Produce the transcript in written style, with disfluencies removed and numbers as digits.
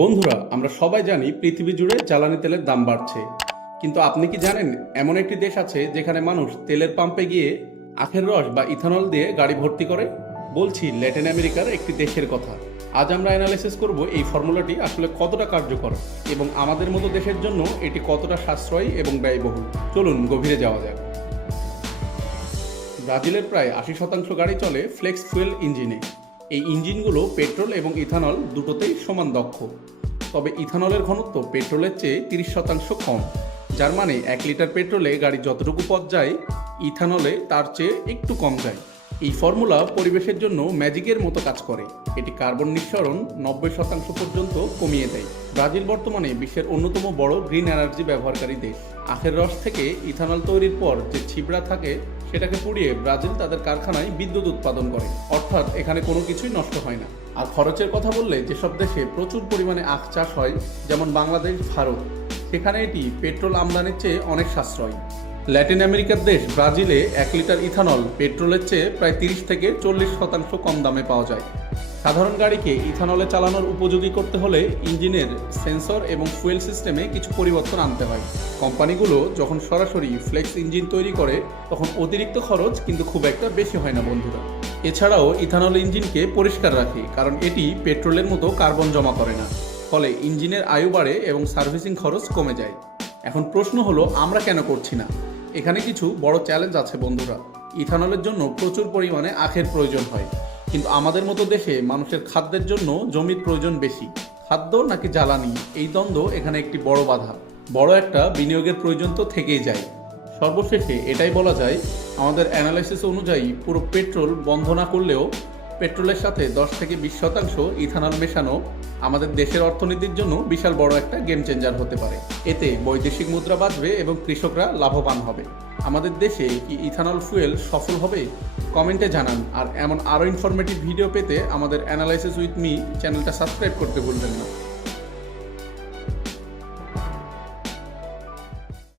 বন্ধুরা, আমরা সবাই জানি পৃথিবী জুড়ে জ্বালানি তেলের দাম বাড়ছে। কিন্তু আপনি কি জানেন এমন একটি দেশ আছে যেখানে মানুষ তেলের পাম্পে গিয়ে আখের রস বা ইথানল দিয়ে গাড়ি ভর্তি করে? বলছি ল্যাটিন আমেরিকার একটি দেশের কথা। আজ আমরা অ্যানালাইসিস করব এই ফর্মুলাটি আসলে কতটা কার্যকর এবং আমাদের মতো দেশের জন্য এটি কতটা সাশ্রয়ী এবং ব্যয়বহুল। চলুন গভীরে যাওয়া যাক। ব্রাজিলের প্রায় ৮০% গাড়ি চলে ফ্লেক্স ফুয়েল ইঞ্জিনে। এই ইঞ্জিনগুলো পেট্রোল এবং ইথানল দুটোতেই সমান দক্ষ। তবে ইথানলের ঘনত্ব পেট্রোলের চেয়ে ৩০% কম, যার মানে ১ লিটার পেট্রোলে গাড়ি যতটুকু পথ যায় ইথানলে তার চেয়ে একটু কম যায়। এই ফর্মুলা পরিবেশের জন্য ম্যাজিকের মতো কাজ করে। এটি কার্বন নিঃসরণ ৯০% পর্যন্ত কমিয়ে দেয়। ব্রাজিল বর্তমানে বিশ্বের অন্যতম বড় গ্রিন এনার্জি ব্যবহারকারী দেশ। আখের রস থেকে ইথানল তৈরির পর যে ছিবড়া থাকে সেটাকে পুড়িয়ে ব্রাজিল তাদের কারখানায় বিদ্যুৎ উৎপাদন করে, অর্থাৎ এখানে কোনো কিছুই নষ্ট হয় না। আর খরচের কথা বললে, যেসব দেশে প্রচুর পরিমাণে আখ চাষ হয়, যেমন বাংলাদেশ, ভারত, সেখানে এটি পেট্রোল আমদানির চেয়ে অনেক সাশ্রয়ী। ল্যাটিন আমেরিকার দেশ ব্রাজিলে ১ লিটার ইথানল পেট্রোলের চেয়ে প্রায় ৩০ থেকে ৪০% কম দামে পাওয়া যায়। সাধারণ গাড়িকে ইথানলে চালানোর উপযোগী করতে হলে ইঞ্জিনের সেন্সর এবং ফুয়েল সিস্টেমে কিছু পরিবর্তন আনতে হয়। কোম্পানিগুলো যখন সরাসরি ফ্লেক্স ইঞ্জিন তৈরি করে তখন অতিরিক্ত খরচ কিন্তু খুব একটা বেশি হয় না বন্ধুরা। এছাড়াও ইথানল ইঞ্জিনকে পরিষ্কার রাখে, কারণ এটি পেট্রোলের মতো কার্বন জমা করে না। ফলে ইঞ্জিনের আয়ু বাড়ে এবং সার্ভিসিং খরচ কমে যায়। এখন প্রশ্ন হলো, আমরা কেন করছি না? এখানে কিছু বড় চ্যালেঞ্জ আছে বন্ধুরা। ইথানলের জন্য প্রচুর পরিমাণে আখের প্রয়োজন হয়, কিন্তু আমাদের মতো দেশে মানুষের খাদ্যের জন্য জমির প্রয়োজন বেশি। খাদ্য নাকি জ্বালানি, এই দ্বন্দ্ব এখানে একটি বড় বাধা। বড় একটা বিনিয়োগের প্রয়োজন তো থেকেই যায়। সর্বশেষে এটাই বলা যায়, আমাদের অ্যানালাইসিস অনুযায়ী পুরো পেট্রোল বন্ধ না করলেও পেট্রোলের সাথে ১০ থেকে ২০% ইথানল মেশানো আমাদের দেশের অর্থনীতির জন্য বিশাল বড় একটা গেম চেঞ্জার হতে পারে। এতে বৈদেশিক মুদ্রা বাঁচবে এবং কৃষকরা লাভবান হবে। আমাদের দেশে কি ইথানল ফুয়েল সফল হবে? কমেন্টে জানান। আর এমন আরও ইনফরমেটিভ ভিডিও পেতে আমাদের অ্যানালাইসিস উইথ মি চ্যানেলটা সাবস্ক্রাইব করতে ভুলবেন না।